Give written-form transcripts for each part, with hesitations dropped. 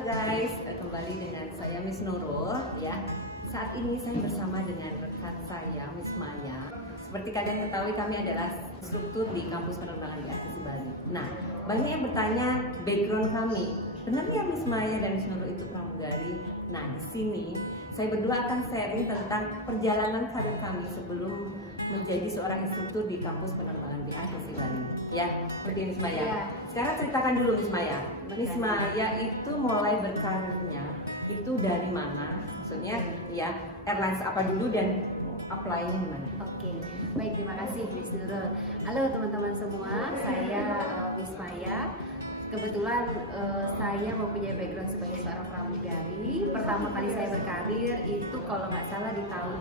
Halo guys, kembali dengan saya Miss Nurul ya. Saat ini saya bersama dengan rekan saya Miss Maya. Seperti kalian ketahui, kami adalah instruktur di kampus penerbangan BATC Bali. Nah, banyak yang bertanya background kami. Benar ya Miss Maya dan Miss Nurul itu pramugari? Nah, di sini saya berdua akan sharing tentang perjalanan karir kami sebelum menjadi seorang instruktur di kampus penerbangan BATC Bali. Ya, seperti Miss Maya. Ya. Sekarang ceritakan dulu Miss Maya. Miss Maya itu mulai berkarirnya itu dari mana? Maksudnya ya airlines apa dulu dan apply-nya di mana? Oke, baik, terima kasih Miss Nurul. Halo teman-teman semua, saya Miss Maya. Kebetulan saya mempunyai background sebagai seorang pramugari. Pertama kali saya berkarir itu kalau nggak salah di tahun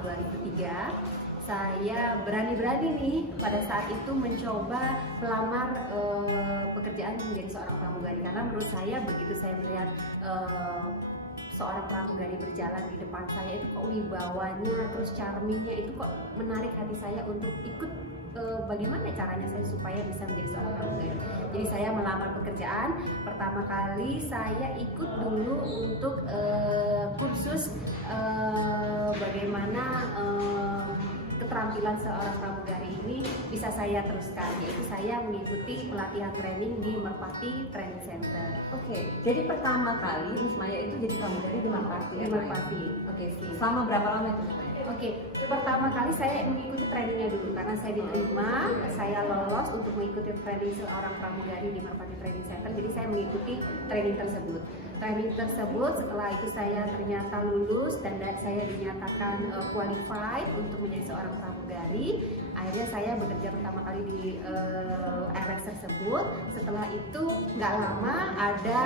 2003. Saya berani-berani nih pada saat itu mencoba melamar pekerjaan menjadi seorang pramugari, karena menurut saya begitu saya melihat seorang pramugari berjalan di depan saya, itu kok wibawanya terus charmingnya itu kok menarik hati saya untuk ikut bagaimana caranya saya supaya bisa menjadi seorang pramugari. Jadi saya melamar pekerjaan. Pertama kali saya ikut dulu untuk kursus bagaimana keterampilan seorang pramugari ini bisa saya teruskan. Jadi saya mengikuti pelatihan training di Merpati Training Center. Oke, jadi pertama kali Miss Maya itu jadi pramugari di Merpati ya? Merpati. Oke, selama berapa lama itu Miss Maya? Oke, pertama kali saya mengikuti trainingnya dulu karena saya diterima, saya lolos untuk mengikuti training seorang pramugari di Merpati Training Center. Jadi saya mengikuti training tersebut. Training tersebut setelah itu saya ternyata lulus dan saya dinyatakan qualified untuk menjadi seorang pramugari. Akhirnya saya bekerja pertama kali di airlines tersebut. Setelah itu nggak lama ada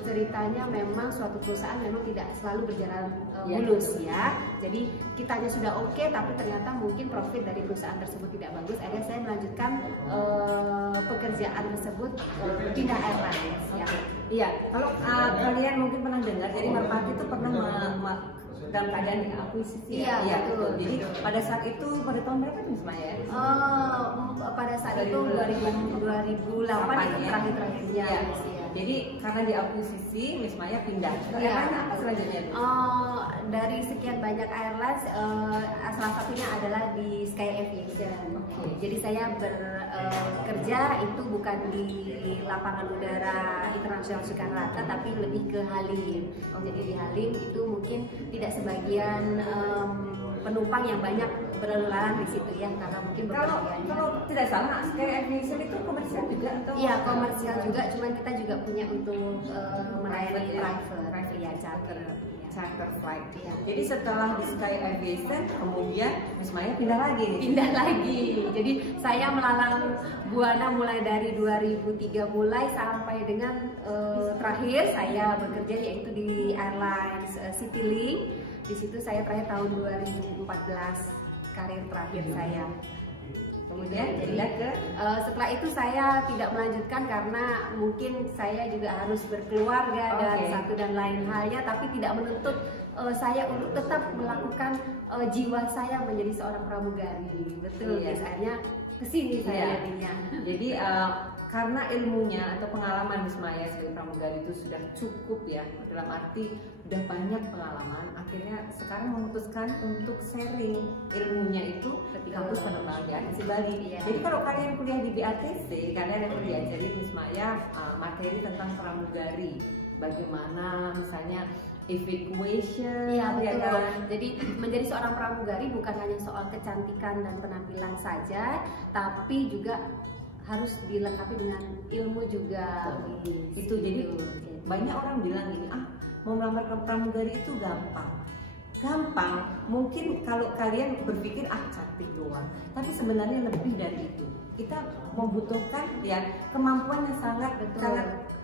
ceritanya memang suatu perusahaan memang tidak selalu berjalan mulus ya. Jadi kitanya sudah oke, tapi ternyata mungkin profit dari perusahaan tersebut tidak bagus. Akhirnya saya melanjutkan pekerjaan tersebut pindah airlines ya. Iya, kalau kalian mungkin pernah dengar, jadi Merpati itu pernah dalam keadaan akuisisi ya? Iya, betul. Jadi pada saat itu, pada tahun berapa Miss Maya? Pada saat itu 2008 ya, terakhir-terakhirnya. Iya. Jadi karena diakuisisi, Miss Maya pindah ke airline apa selanjutnya? Dari sekian banyak airlines, salah satunya adalah di Sky Aviation. Jadi saya bekerja itu bukan di lapangan udara internasional Soekarno-Hatta, tapi lebih ke Halim. Jadi di Halim itu mungkin tidak sebagian penumpang yang banyak berlalu lalang di situ ya, karena mungkin kalau tidak salah Sky Aviation itu komersial juga atau? Iya, komersial juga, cuman kita juga punya untuk melayani private ya, charter flight. Ya. Jadi setelah di Sky Aviation, kemudian Miss Maya pindah lagi nih. Pindah lagi. Jadi saya melalang buana mulai dari 2003 mulai sampai dengan terakhir saya bekerja yaitu di Airlines Citylink. Di situ saya terakhir tahun 2014 karir terakhir saya. Kemudian pindah ke setelah itu saya tidak melanjutkan karena mungkin saya juga harus berkeluarga dan satu dan lain halnya, tapi tidak menuntut saya untuk tetap melakukan jiwa saya menjadi seorang pramugari. Betul, biasanya kesini saya jadinya. Jadi karena ilmunya atau pengalaman Miss Maya sebagai pramugari itu sudah cukup ya, dalam arti udah banyak pengalaman, akhirnya sekarang memutuskan untuk sharing ilmunya itu di kampus penerbangan BATC Bali. Jadi kalau kalian kuliah di BATC, kalian akan diajari Miss Maya materi tentang pramugari, bagaimana misalnya evacuation, ya kan? Jadi menjadi seorang pramugari bukan hanya soal kecantikan dan penampilan saja, tapi juga harus dilengkapi dengan ilmu juga. Itu jadi banyak orang bilang gini, mau melamar ke pramugari itu gampang. Mungkin kalau kalian berpikir cantik doang, tapi sebenarnya lebih dari itu. Kita membutuhkan ya kemampuan yang sangat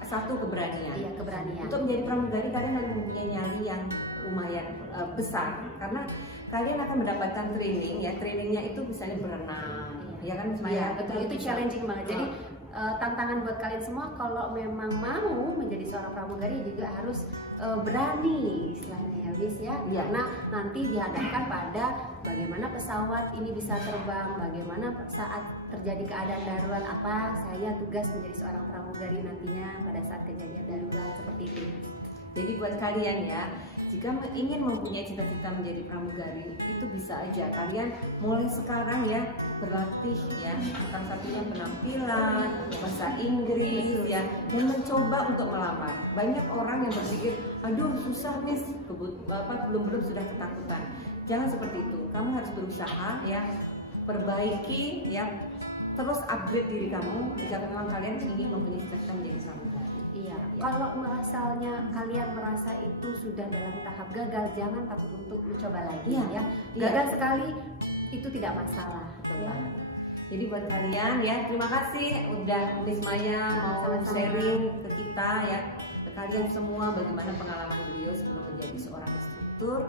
satu keberanian. Iya, keberanian. Untuk menjadi pramugari kalian harus mempunyai nyali yang lumayan besar, karena kalian akan mendapatkan training ya. Trainingnya itu misalnya berenang, ya kan Miss Maya? Betul, itu challenging banget. Jadi tantangan buat kalian semua kalau memang mau menjadi seorang pramugari juga harus berani istilahnya ya, karena nanti dihadapkan pada bagaimana pesawat ini bisa terbang, bagaimana saat terjadi keadaan darurat apa saya tugas menjadi seorang pramugari nantinya pada saat kejadian darurat seperti ini. buat kalian ya, jika ingin mempunyai cita-cita menjadi pramugari, itu bisa aja kalian mulai sekarang ya berlatih ya, salah satunya penampilan, bahasa Inggris ya, dan mencoba untuk melamar. Banyak orang yang berpikir, aduh susah Miss, belum sudah ketakutan. Jangan seperti itu, kamu harus berusaha ya, perbaiki ya, terus upgrade diri kamu jika memang kalian ingin mempunyai cita-cita menjadi pramugari. Iya. Kalau misalnya kalian merasa itu sudah dalam tahap gagal, jangan takut untuk mencoba lagi Iya. ya. Gagal sekali itu tidak masalah. Jadi buat kalian ya, terima kasih udah Miss Maya mau sharing ke kita ya, ke kalian semua bagaimana pengalaman beliau sebelum menjadi seorang instruktur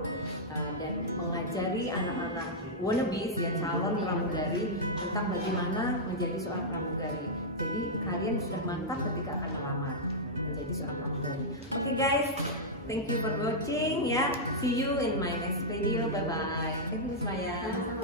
dan mengajari anak-anak wannabes ya, calon pramugari tentang bagaimana menjadi seorang pramugari. Jadi kalian sudah mantap ketika akan melamar menjadi seorang pramugari. Oke guys, thank you for watching ya. See you in my next video. Bye bye. Thank you Miss Maya.